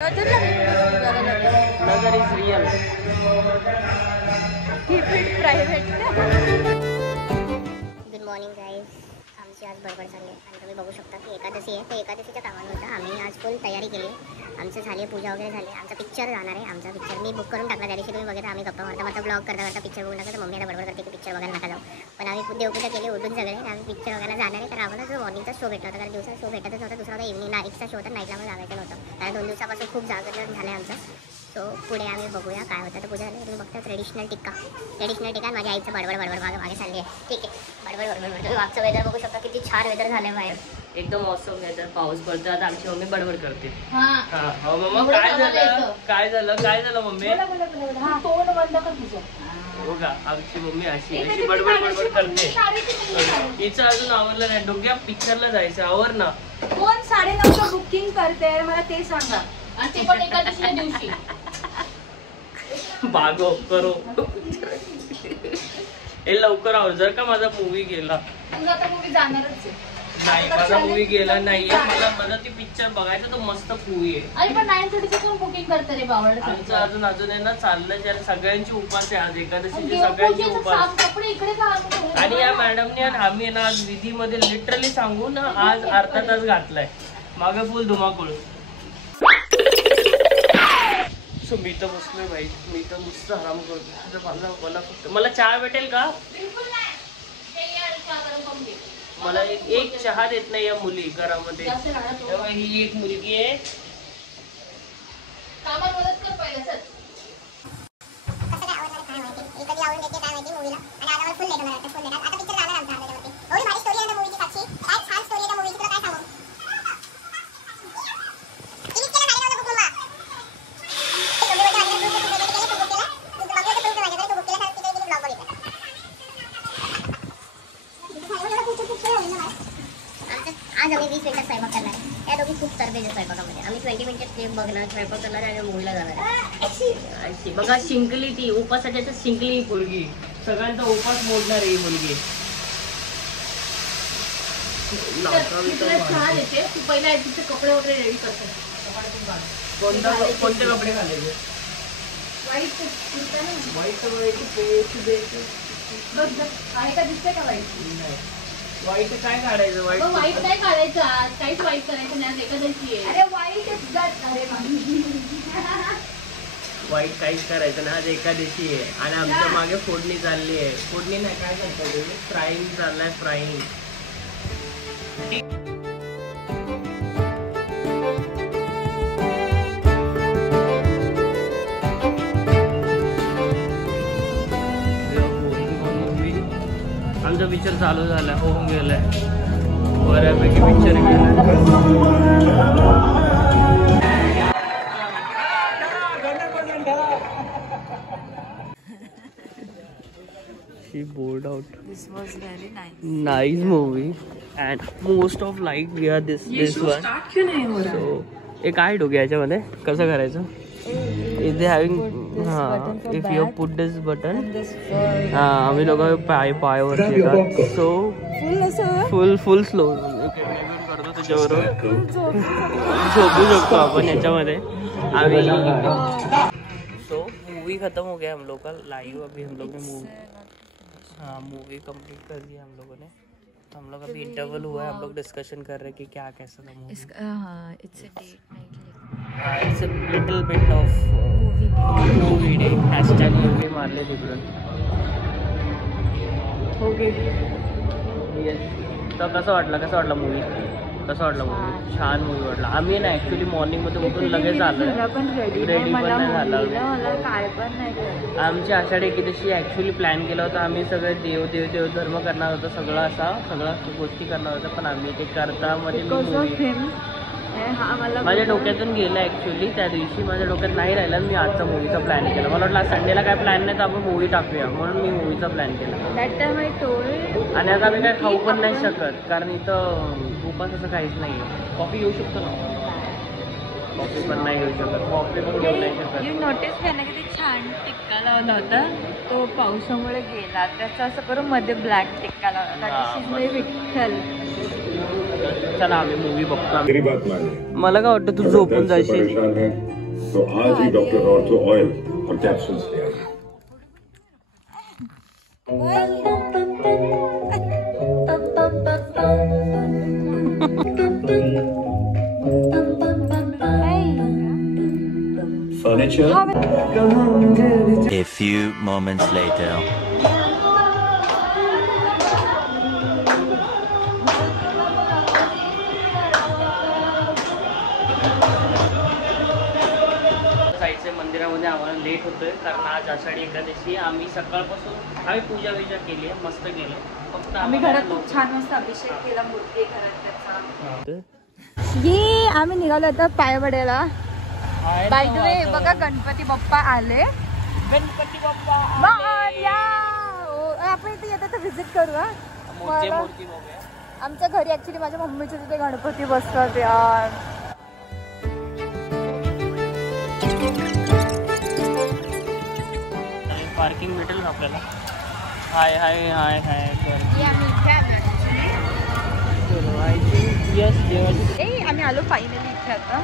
Nagar is real. Keep it private. Good morning guys. आमची आज बडबड चालली आहे आणि तुम्ही बघू शकता की एकादशी आहे. तर एकादशीच्या कामानिमित्त आम्ही आज फुल तयारी केली. आमचं झाली आहे, पूजा वगैरे झाली. आमचा पिक्चर जाणार आहे. आमचा पिक्चर मी बुक करून टाकला. त्या दिवशी तुम्ही बघा आम्ही गप्पा मारता ब्लॉग करता पिक्चर बघून टाकलं. तर मम्मी आता बडबड करते की पिक्चर बघायला नका जाऊ. पण आम्ही देवपूजा केली, उठून सगळे आम्ही पिक्चर बघायला जाणार आहे. तर आम्हाला जो मॉर्निंगचा शो भेटला होता, कारण दिवसाचा शो भेटतच नव्हता. दुसरा होता इव्हनिंग नाईटचा शो होता. नाईटला आम्हाला जागायचं नव्हतं, कारण 2 दिवसापासून खूप जागरण झालं आहे आमचं. सो पुढे आम्ही बघूया काय होतं. तर पूजा झाली. तुम्ही बघता ट्रेडिशनल टिक्का माझ्या आईचं बडबड मागे चालली आहे. ठीक आहे, बडबड. तुम्ही मागचं वेदर बघू शकता, किती छान वेदर झालं बाहेर. एकदम मौसम वेदर. पाऊस पडतो. आता आमची मम्मी बडबड करते. हा मम्मा काय झालं मम्मी? तोंड बंद कर तुझं. हो का, आमची मम्मी अशी बडबड करते. हिचं अजून आवरलं नाही. डोक्या पिक्चरला जायचं, आवर ना. कोण 9:30 बुकिंग करते मला ते सांगा. आणि ते पण एकादशीच्या दिवशी. भागो करो हे लवकर आवर. जर का माझा मूवी गेला, तुझा आता मूवी जाणारच आहे. नाही माझा मूवी गेला नाहीये. मला ती पिक्चर बघायचं. तो मस्त मूवी आहे. अरे पण 9:30 कोण बुकिंग करते रे बावळ. आमचं अजून आहे ना चाललं. ज्याला सगळ्यांची उपास आहे आज. एकादशीची सगळ्यांची उपास. आणि या मॅडमने आम्ही ना आज विधीमध्ये लिटरली सांगू ना आज अर्धा तास घातलाय. मागे फुल धुमाकूळ. सो मी तर बसलोय भाई. मी तर नुसतं आराम करतो. मला चहा भेटेल का? मला एक चहा देत नाही या मुली घरामध्ये. ही एक मुलगी आहे. आज आम्ही 20 मिनिटात स्वयंपाक करणार आहे. त्या दोघी खूप तरबेज आहे स्वयंपाकामध्ये. आम्ही 20 मिनिटात स्टेप बघणार, स्वयंपाक करणार आणि मूवीला जाणार आहे. बघा शिंकली ती उपासाच्या शिंकली मुलगी. सगळ्यांचा उपास मोडणार आहे ही मुलगी. तू पहिला तिचे कपडे वगैरे रेडी करते. कोणते कपडे घालायचे? आहे का दिसते का वाईट काय काढायचं? वाईट काय काढायचं? आज काहीच वाईट करायचं नाही. एकादशी आहे. अरे वाईट वाईट काहीच करायचं ना. आज एकादशी आहे आणि आमच्या मागे फोडणी चालली आहे. फोडणी नाही, काय करताय तुम्ही? फ्राईंग चाललाय. फ्राईंग. आमचा पिक्चर चालू झालाय, होऊन गेलाय. बऱ्यापैकी picture She bored out. This was very nice. Nice movie and most of like we are this one. So एक आहे डोके याच्यामध्ये कसं करायचं? If they having if you put this button, आम्ही लोक पायावरती येतात. So full slow करतो त्याच्याबरोबर झोपू शकतो आपण याच्यामध्ये. आम्ही सो मूवी खत्म हो गया हम लोग का. लाइव अभी हम लोग ने मूवी कंप्लीट कर दिया हम लोगों ने. हम लोग अभी इंटरवल हुआ है. हम लोग डिस्कशन कर रहे हैं कि क्या कैसा था movie. It's a date night. It's a little bit of movie day. Hashtag movie मारले तिकडून. ओके. तर कसं वाटला मूवी? छान मूवी वाटला. आम्ही ना ॲक्च्युली मॉर्निंगमध्ये उठून लगेच आलो. रेडी पण नाही झालं. आमची आषाढी एकादशी ॲक्च्युली प्लॅन केला होता. आम्ही सगळे देव धर्म करणार होतो. सगळ्या गोष्टी करणार होतं. पण आम्ही ते करता मध्ये माझ्या डोक्यातून गेलं ॲक्च्युली. त्या दिवशी माझ्या डोक्यात नाही राहिलं. मी आजचा मूवीचा प्लॅन केला. मला वाटलं संडेला काय प्लॅन नाही तर आपण मूवी टाकूया, म्हणून मी मूवीचा प्लॅन केला. आणि आता आम्ही काय खाऊ पण नाही शकत, कारण इथं उपास असं काहीच नाही आहे. कॉफी येऊ शकतो ना? कॉफी पण नाही येऊ शकत. कॉफी पण घेऊ नाही शकत. यू नोटीस केलं की ते छान टिक्का लावला होता, तो पावसामुळे गेला. त्याचा असं करून मध्ये ब्लॅक टिक्का लावला. विठ्ठल. चला आम्ही मूवी बघतो. मला काय वाटतं तू झोपून जायची. तो आज ही डॉक्टर ऑर्थो ऑयल और कैप्सूल्स ले आए। Furniture. A few moments later. मंदिरामध्ये आम्हाला लेट होतोय कारण आज आषाढी एकादशी. आम्ही सकाळपासून आम्ही पूजा विजा केली आहे, मस्त केली. फक्त आम्ही घरात खूप छान मस्त अभिषेक केला, मूर्ती घरात त्याचा. ये आम्ही निघालो आता पायवड्याला. बाय द वे बघा गणपती बाप्पा आले. गणपती बाप्पा आपण इथे येतो तर व्हिजिट करू. आमच्या घरी ऍक्च्युली माझ्या मम्मीच्या तिथे गणपती बसतात यार. पार्किंग भेटेल ना आपल्याला. हाय हाय हाय हाय आम्ही आलो फायनली इथे. आता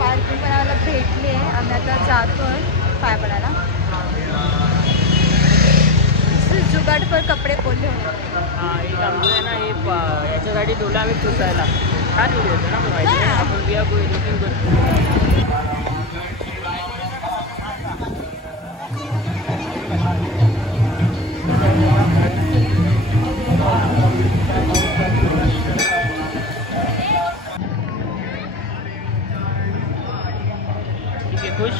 पार्किंग पण आम्हाला भेटली आहे. आम्ही आता जातोय पायपडायला. जुगाड पर कपडे बोलले होते. आमचं आहे ना हे याच्यासाठी ठेवलं आम्ही पुसायला. का ठेवली होते ना माहिती नाही. आपण बिया लुकिंग करतो. खुश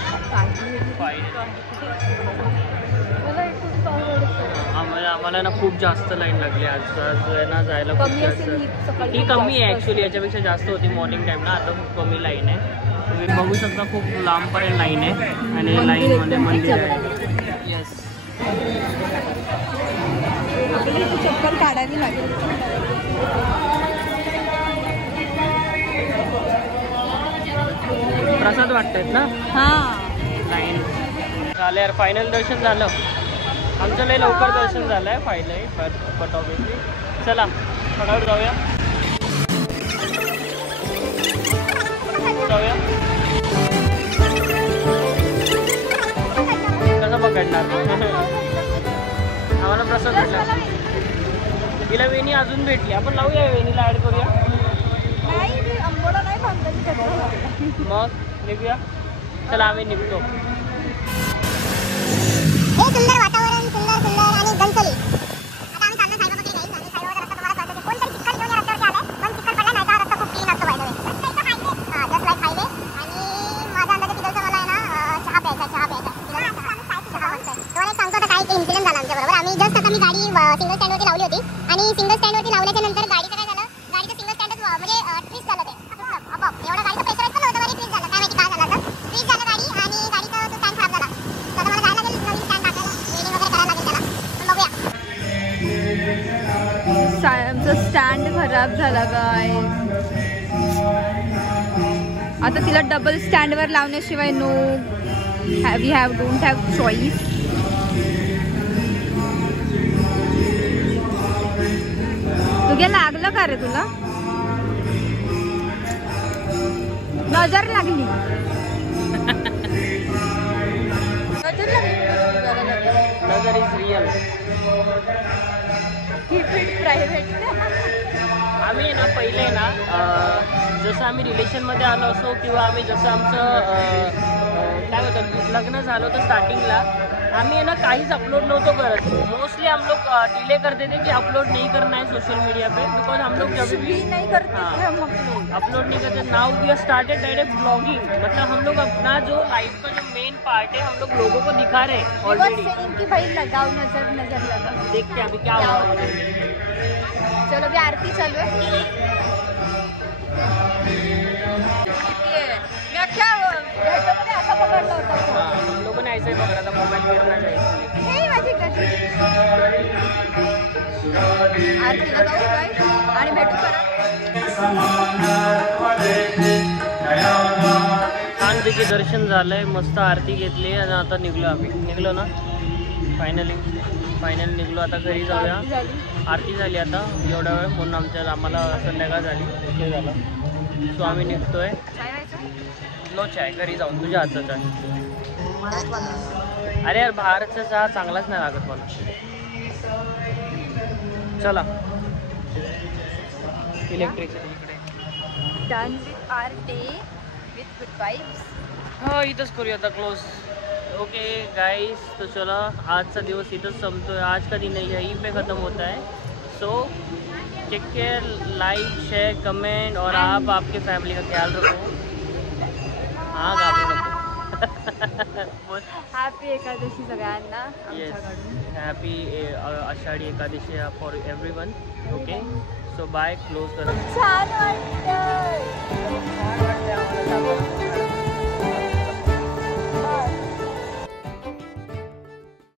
आम्हाला ना खूप जास्त लाईन लागली आज ना जायला. ही कमी आहे ॲक्च्युली, याच्यापेक्षा जास्त होती मॉर्निंग टाईमला. आता खूप कमी लाईन आहे. तुम्ही बघू शकता खूप लांबपर्यंत लाईन आहे आणि लाईनमध्ये मंदिर आहे. येस चप्पल काढावी लागेल. प्रसाद वाटतायत ना. लाईन झालं यार. फायनल दर्शन झालं आमचं. लय लवकर दर्शन झालंय फायनली. बट ऑब्विसली चला फटाफट जाऊया. कसं पकडणार. आम्हाला प्रसाद भेटला. तिला वेणी अजून भेटली. आपण लावूया वेणीला ऍड करूया. मग निघूया. चला आम्ही निघतो. हे सुंदर वातावरण, सुंदर सुंदर आणि गणपती. आता आम्ही चाललो साईबाबाकडे जाईल आणि साईबाबाचा रस्ता तुम्हाला कळतो की कोणतरी चिखल घेऊन या रस्त्यावरती आलाय. पण चिखल पडला नाही. हा रस्ता खूप क्लीन असतो by the way. Just like highway. आणि माझ्या अंदाजे तिथं मला आहे ना चहा प्यायचा. तुम्हाला एक सांगतो आता काय इन्सिडेंट झाला आमच्या बरोबर. आम्ही जस्ट आता मी गाडी सिंगल स्टँडवरती लावली होती आणि सिंगल स्टँडवरती लावल्याच्या नंतर गाडीचं काय झालं. गाडीचं सिंगल स्टँडच म्हणजे ट्विस्ट झालं. ते आपोआप एवढं गाडीचं प्रेशराईज पण नव्हतं. ट्विस्ट झालं. काय माहिती काय झालं तर ट्विस्ट झालं गाडी आणि गाडीचा तो स्टँड खराब झाला. तर मला जायला लागेल नवीन स्टँड टाकायला. वेडिंग वगैरे करायला लागेल त्याला. पण बघूया. आमचा स्टँड खराब झाला गाईस. आता तिला डबल स्टँडवर लावण्याशिवाय नो डोंट हॅव चॉईस. तुझ्या लागलं का रे तुला. नजर लागली. नजर इज रियल. प्रायव्हेट. आम्ही ना पहिले ना जसं आम्ही रिलेशनमध्ये आलो असो किंवा आम्ही जसं आमचं काय होतं लग्न झालं होतं स्टार्टिंगला आम्ही है ना काहीच अपलोड नव्हतो करत. मोस्टली हम लोग डिले करते थे कि अपलोड नहीं करना है सोशल मीडिया पे बिकॉज हम लोग जब भी नहीं करते थे हम अपलोड नहीं करते. Now we are started direct blogging. मतलब हम लोग अपना जो लाइफ का जो मेन पार्ट है हम लोग लोगों को दिखा रहे हैं ऑलरेडी कि भाई लगाओ नजर नजर लगाओ. देखते अभी क्या होगा. चलो अभी आरती चालू है. क्या ह्याच्यामध्ये असा पकडला होता. हम लोगों ने ऐसा ही पकड़ा था. मोबाइल गिरना चाहिए. हे माझी कशी आरतीला जाऊ गाईस आणि भेटू परत. छानपैकी दर्शन झालंय. मस्त आरती घेतली आणि आता निघलो आम्ही. निघलो ना फायनली निघलो. आता घरी जाऊया. आरती झाली आता एवढा वेळ म्हणून आम्हाला संध्याकाळ झाली. उशीर झाला. सो आम्ही निघतोय. नो चाय, घरी जाऊन तुझ्या हातचा चाय. अरे यार बाहेरचा चहा चांगलाच नाही लागत मला. चला इलेक्ट्रिसिटी इकडे. Done with our day with good vibes. हाँ इथंच करूया आता क्लोज. ओके गाइस, तो चलो आज का दिवस इधर संपतो है. आज का दिन यहीं पे ख़त्म होता है. So take care, like share comment और आप आपके फैमिली का ख्याल रखो. हाँ घाबरू नको. हॅपी एकादशी सगळ्यांना आमच्याकडून. Happy Ashadhi Ekadashi for everyone. Okay so bye, close करा. छान वाटतं.